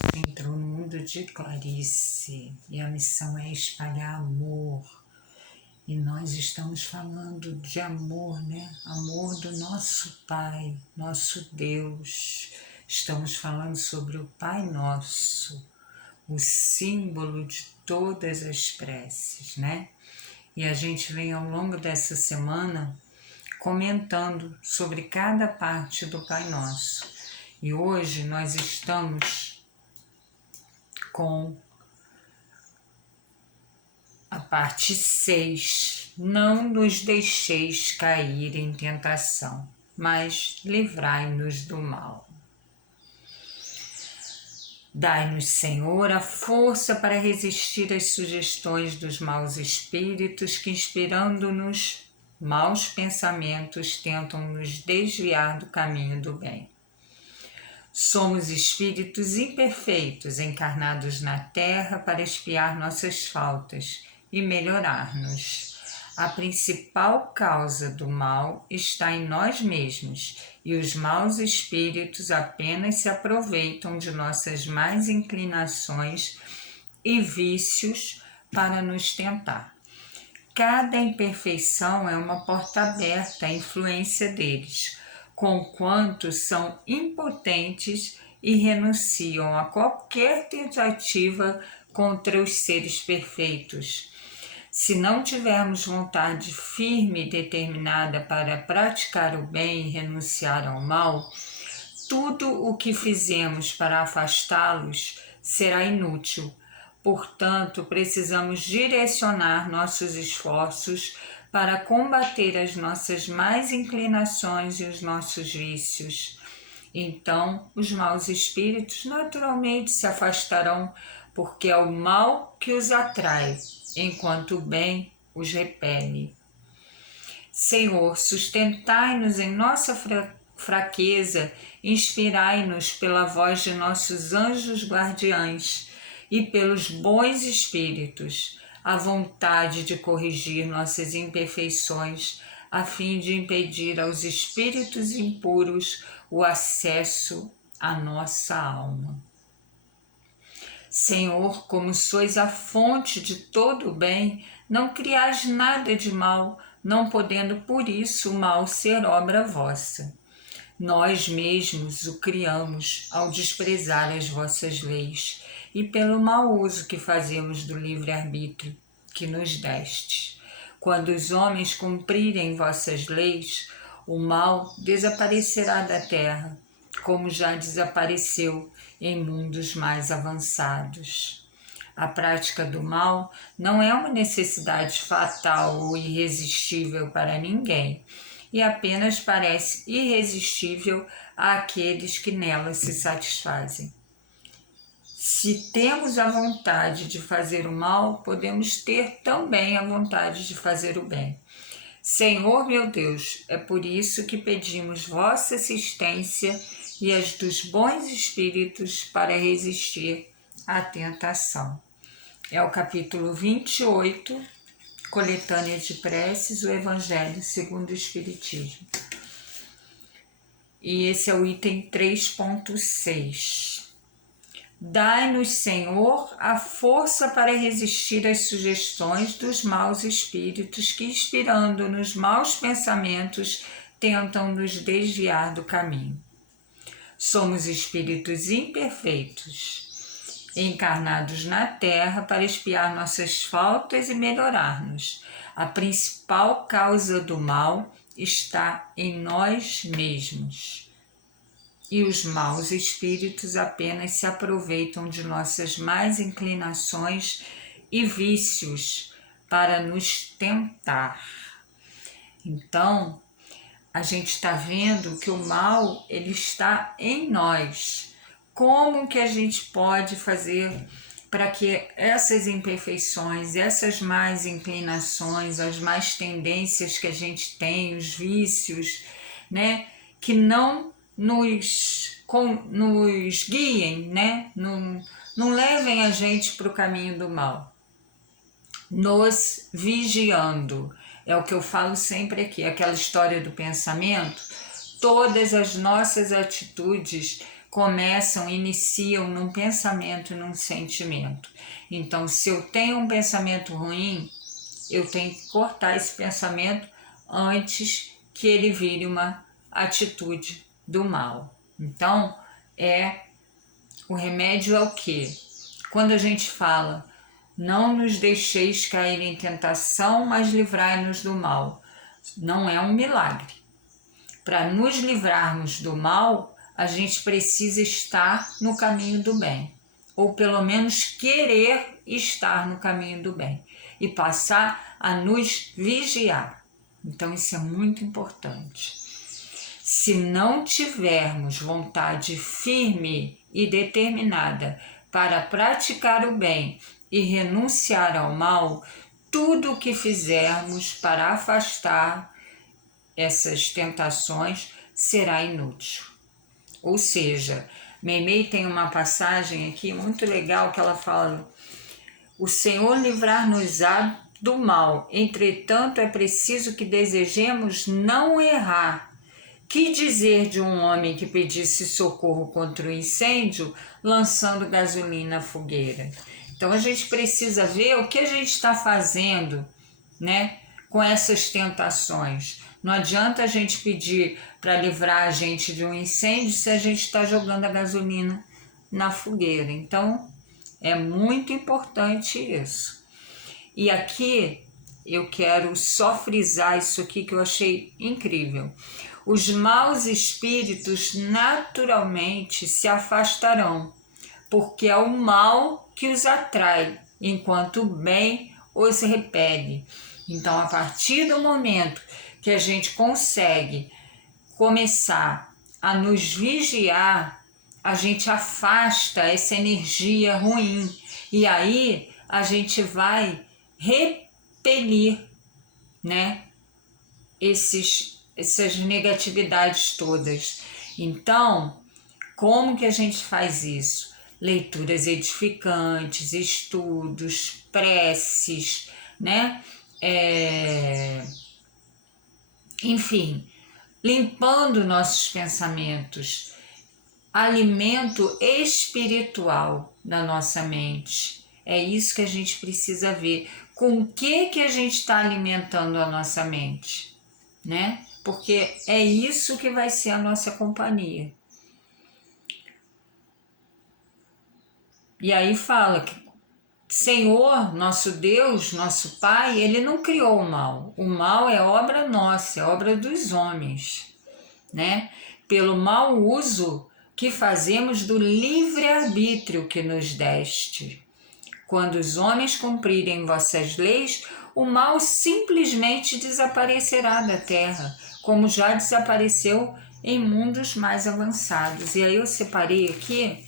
Você entrou no mundo de Clarice e a missão é espalhar amor. E nós estamos falando de amor, né? Amor do nosso Pai, nosso Deus. Estamos falando sobre o Pai Nosso, o símbolo de todas as preces, né? E a gente vem ao longo dessa semana comentando sobre cada parte do Pai Nosso. E hoje nós estamos com a parte 6. Não nos deixeis cair em tentação, mas livrai-nos do mal. Dai-nos, Senhor, a força para resistir às sugestões dos maus espíritos que, inspirando-nos maus pensamentos, tentam nos desviar do caminho do bem. Somos espíritos imperfeitos encarnados na Terra para expiar nossas faltas e melhorar-nos. A principal causa do mal está em nós mesmos e os maus espíritos apenas se aproveitam de nossas más inclinações e vícios para nos tentar. Cada imperfeição é uma porta aberta à influência deles, conquanto são impotentes e renunciam a qualquer tentativa contra os seres perfeitos. Se não tivermos vontade firme e determinada para praticar o bem e renunciar ao mal, tudo o que fizemos para afastá-los será inútil. Portanto, precisamos direcionar nossos esforços para combater as nossas más inclinações e os nossos vícios. Então, os maus espíritos naturalmente se afastarão, porque é o mal que os atrai, enquanto o bem os repele. Senhor, sustentai-nos em nossa fraqueza, inspirai-nos pela voz de nossos anjos guardiães e pelos bons espíritos, a vontade de corrigir nossas imperfeições, a fim de impedir aos espíritos impuros o acesso à nossa alma. Senhor, como sois a fonte de todo o bem, não criais nada de mal, não podendo por isso o mal ser obra vossa. Nós mesmos o criamos ao desprezar as vossas leis e pelo mau uso que fazemos do livre-arbítrio que nos destes. Quando os homens cumprirem vossas leis, o mal desaparecerá da terra, como já desapareceu em mundos mais avançados. A prática do mal não é uma necessidade fatal ou irresistível para ninguém, e apenas parece irresistível àqueles que nela se satisfazem. Se temos a vontade de fazer o mal, podemos ter também a vontade de fazer o bem. Senhor meu Deus, é por isso que pedimos vossa assistência e as dos bons espíritos para resistir à tentação. É o capítulo 28, Coletânea de Preces, o Evangelho segundo o Espiritismo. E esse é o item 3.6. Dai-nos, Senhor, a força para resistir às sugestões dos maus espíritos que, inspirando-nos maus pensamentos, tentam nos desviar do caminho. Somos espíritos imperfeitos, encarnados na Terra para expiar nossas faltas e melhorar-nos. A principal causa do mal está em nós mesmos. E os maus espíritos apenas se aproveitam de nossas más inclinações e vícios para nos tentar. Então, a gente está vendo que o mal ele está em nós. Como que a gente pode fazer para que essas imperfeições, essas más inclinações, as más tendências que a gente tem, os vícios, né, que não nos guiem, né, não levem a gente para o caminho do mal, nos vigiando. É o que eu falo sempre aqui, aquela história do pensamento. Todas as nossas atitudes iniciam num pensamento, num sentimento. Então, se eu tenho um pensamento ruim, eu tenho que cortar esse pensamento antes que ele vire uma atitude do mal. Então, o remédio é o quê? Quando a gente fala, não nos deixeis cair em tentação, mas livrai-nos do mal. Não é um milagre. Para nos livrarmos do mal, a gente precisa estar no caminho do bem. Ou pelo menos querer estar no caminho do bem. E passar a nos vigiar. Então isso é muito importante. Se não tivermos vontade firme e determinada para praticar o bem e renunciar ao mal, tudo o que fizermos para afastar essas tentações será inútil. Ou seja, Meimei tem uma passagem aqui muito legal que ela fala: o Senhor livrar-nos-á do mal, entretanto é preciso que desejemos não errar. Que dizer de um homem que pedisse socorro contra o incêndio, lançando gasolina na fogueira? Então a gente precisa ver o que a gente está fazendo, né, com essas tentações. Não adianta a gente pedir para livrar a gente de um incêndio se a gente está jogando a gasolina na fogueira. Então é muito importante isso. E aqui eu quero só frisar isso aqui que eu achei incrível. Os maus espíritos naturalmente se afastarão, porque é o mal que os atrai, enquanto o bem os repele. Então, a partir do momento que a gente consegue começar a nos vigiar, a gente afasta essa energia ruim e aí a gente vai repelir, né, essas negatividades todas. Então, como que a gente faz isso? Leituras edificantes, estudos, preces, né? Enfim, limpando nossos pensamentos, alimento espiritual da nossa mente. É isso que a gente precisa ver. Com o que a gente está alimentando a nossa mente, né? Porque é isso que vai ser a nossa companhia. E aí fala que Senhor, nosso Deus, nosso Pai, Ele não criou o mal. O mal é obra nossa, é obra dos homens, né? Pelo mau uso que fazemos do livre-arbítrio que nos deste. Quando os homens cumprirem vossas leis, o mal simplesmente desaparecerá da terra, como já desapareceu em mundos mais avançados. E aí eu separei aqui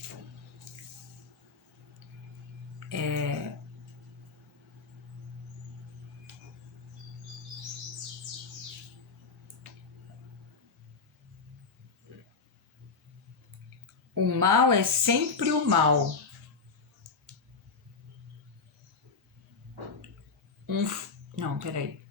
o mal é sempre o mal. Não, peraí.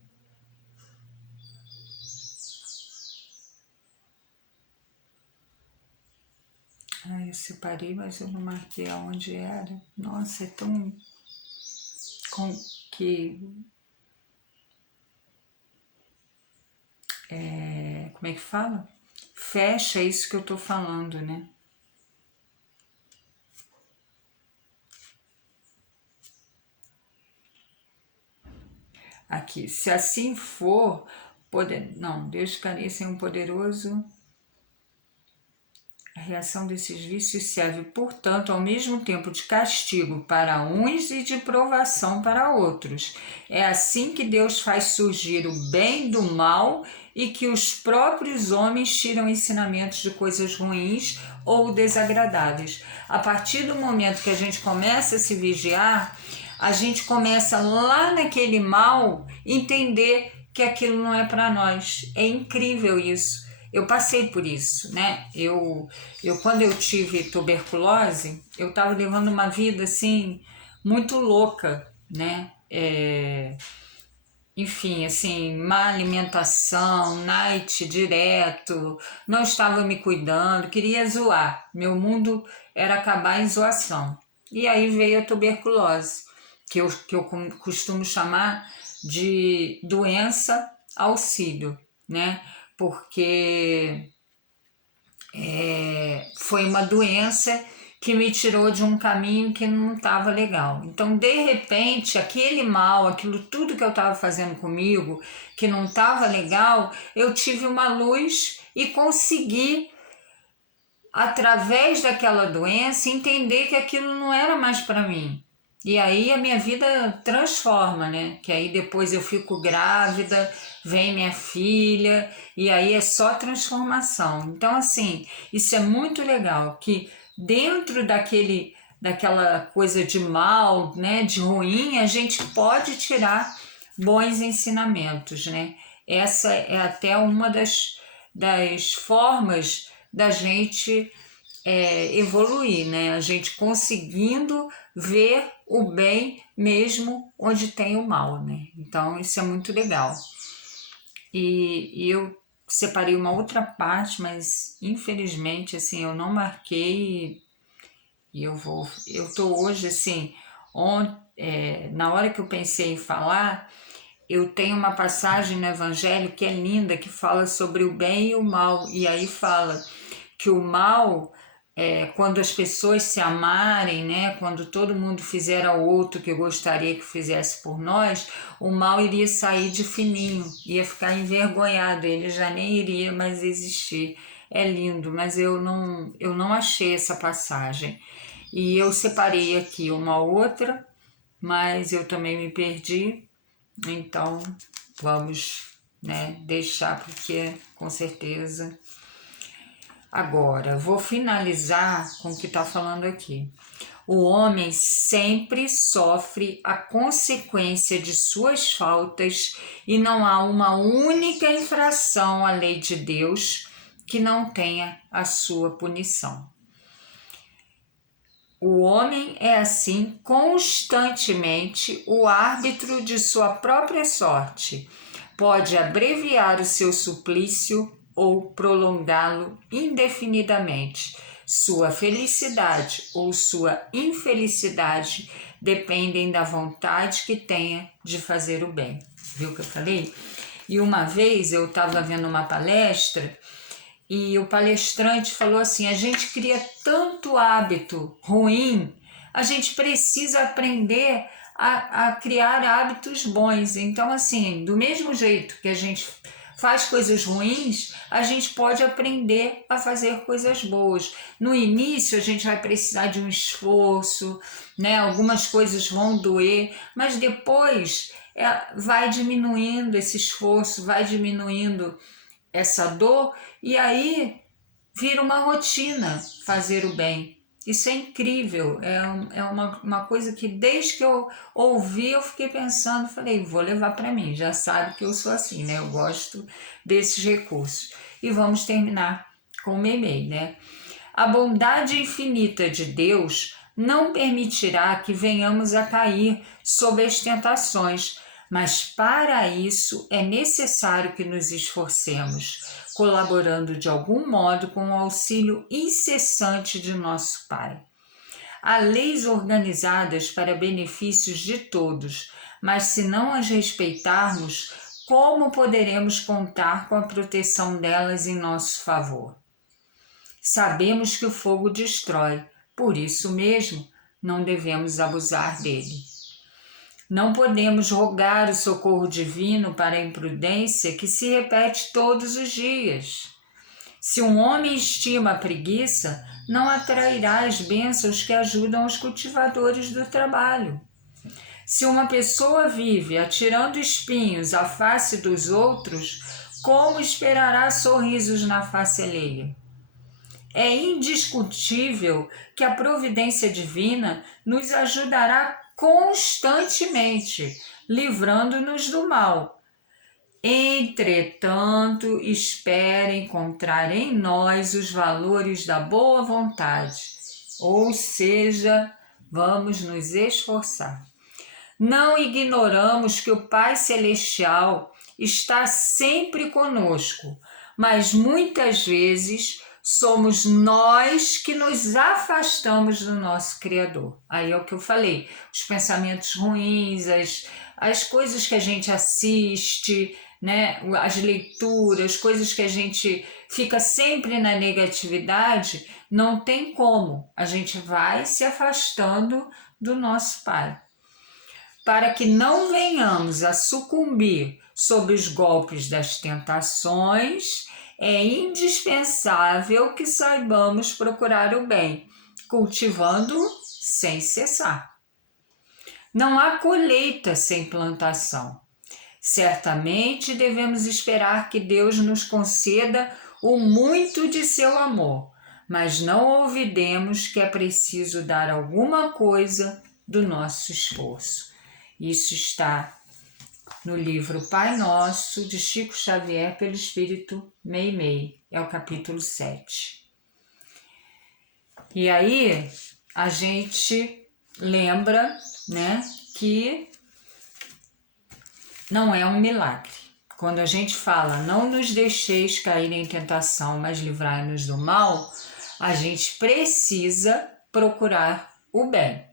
Eu separei, mas eu não marquei aonde era. Nossa, é tão... Como é que fala? Fecha isso que eu tô falando, né? Aqui, se assim for, Deus ficaria sem um poderoso. A reação desses vícios serve, portanto, ao mesmo tempo de castigo para uns e de provação para outros. É assim que Deus faz surgir o bem do mal e que os próprios homens tiram ensinamentos de coisas ruins ou desagradáveis. A partir do momento que a gente começa a se vigiar, a gente começa lá naquele mal entender que aquilo não é para nós. É incrível isso. Eu passei por isso, né? Eu quando eu tive tuberculose, eu estava levando uma vida assim muito louca, né? enfim, assim, má alimentação, night direto, não estava me cuidando, queria zoar. Meu mundo era acabar em zoação. E aí veio a tuberculose, que eu costumo chamar de doença auxílio, né? Porque foi uma doença que me tirou de um caminho que não estava legal. Então, de repente, aquele mal, aquilo tudo que eu estava fazendo comigo, que não estava legal, eu tive uma luz e consegui, através daquela doença, entender que aquilo não era mais para mim. E aí a minha vida transforma, né? Que aí depois eu fico grávida, vem minha filha, e aí é só transformação. Então, assim, isso é muito legal, que dentro daquela coisa de mal, né, de ruim, a gente pode tirar bons ensinamentos, né? Essa é até uma das formas da gente evoluir, né? A gente conseguindo ver o bem mesmo onde tem o mal, né? Então isso é muito legal. E eu separei uma outra parte, mas infelizmente assim eu não marquei e eu tô hoje assim, na hora que eu pensei em falar, eu tenho uma passagem no Evangelho que é linda, que fala sobre o bem e o mal, e aí fala que o mal quando as pessoas se amarem, né, quando todo mundo fizer ao outro que gostaria que fizesse por nós, o mal iria sair de fininho, ia ficar envergonhado, ele já nem iria mais existir. É lindo, mas eu não achei essa passagem. E eu separei aqui uma outra, mas eu também me perdi, então vamos, né, deixar porque com certeza. Agora, vou finalizar com o que está falando aqui. O homem sempre sofre a consequência de suas faltas e não há uma única infração à lei de Deus que não tenha a sua punição. O homem é assim constantemente o árbitro de sua própria sorte. Pode abreviar o seu suplício ou prolongá-lo indefinidamente. Sua felicidade ou sua infelicidade dependem da vontade que tenha de fazer o bem. Viu o que eu falei? E uma vez eu estava vendo uma palestra e o palestrante falou assim: a gente cria tanto hábito ruim, a gente precisa aprender a criar hábitos bons. Então, assim, do mesmo jeito que a gente faz coisas ruins, a gente pode aprender a fazer coisas boas. No início, a gente vai precisar de um esforço, né? Algumas coisas vão doer, mas depois vai diminuindo esse esforço, vai diminuindo essa dor, e aí vira uma rotina fazer o bem. Isso é incrível, é uma coisa que desde que eu ouvi eu fiquei pensando, falei, vou levar para mim, já sabe que eu sou assim, né? Eu gosto desses recursos. E vamos terminar com o Meimei, né? A bondade infinita de Deus não permitirá que venhamos a cair sob as tentações, mas para isso é necessário que nos esforcemos, colaborando de algum modo com o auxílio incessante de nosso Pai. Há leis organizadas para benefícios de todos, mas se não as respeitarmos, como poderemos contar com a proteção delas em nosso favor? Sabemos que o fogo destrói, por isso mesmo não devemos abusar dele. Não podemos rogar o socorro divino para a imprudência que se repete todos os dias. Se um homem estima a preguiça, não atrairá as bênçãos que ajudam os cultivadores do trabalho. Se uma pessoa vive atirando espinhos à face dos outros, como esperará sorrisos na face alheia? É indiscutível que a providência divina nos ajudará constantemente, livrando-nos do mal. Entretanto, espere encontrar em nós os valores da boa vontade, ou seja, vamos nos esforçar. Não ignoramos que o Pai Celestial está sempre conosco, mas muitas vezes somos nós que nos afastamos do nosso Criador. Aí é o que eu falei, os pensamentos ruins, as coisas que a gente assiste, né? As leituras, coisas que a gente fica sempre na negatividade, não tem como, a gente vai se afastando do nosso Pai. Para que não venhamos a sucumbir sob os golpes das tentações, é indispensável que saibamos procurar o bem, cultivando-o sem cessar. Não há colheita sem plantação. Certamente devemos esperar que Deus nos conceda o muito de seu amor, mas não olvidemos que é preciso dar alguma coisa do nosso esforço. Isso está no livro Pai Nosso, de Chico Xavier, pelo Espírito Meimei, é o capítulo 7. E aí a gente lembra, né, que não é um milagre. Quando a gente fala, não nos deixeis cair em tentação, mas livrai-nos do mal, a gente precisa procurar o bem.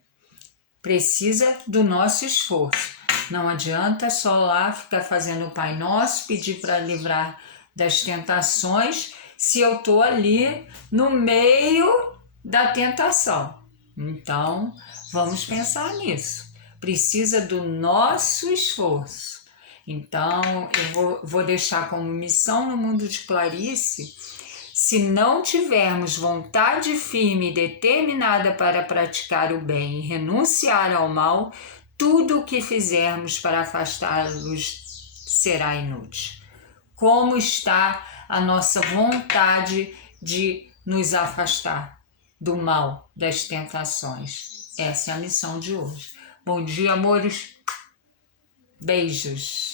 Precisa do nosso esforço. Não adianta só lá ficar fazendo o Pai Nosso, pedir para livrar das tentações, se eu estou ali no meio da tentação. Então, vamos pensar nisso. Precisa do nosso esforço. Então, eu vou deixar como missão no mundo de Clarice: se não tivermos vontade firme e determinada para praticar o bem e renunciar ao mal, tudo o que fizermos para afastá-los será inútil. Como está a nossa vontade de nos afastar do mal, das tentações? Essa é a missão de hoje. Bom dia, amores. Beijos.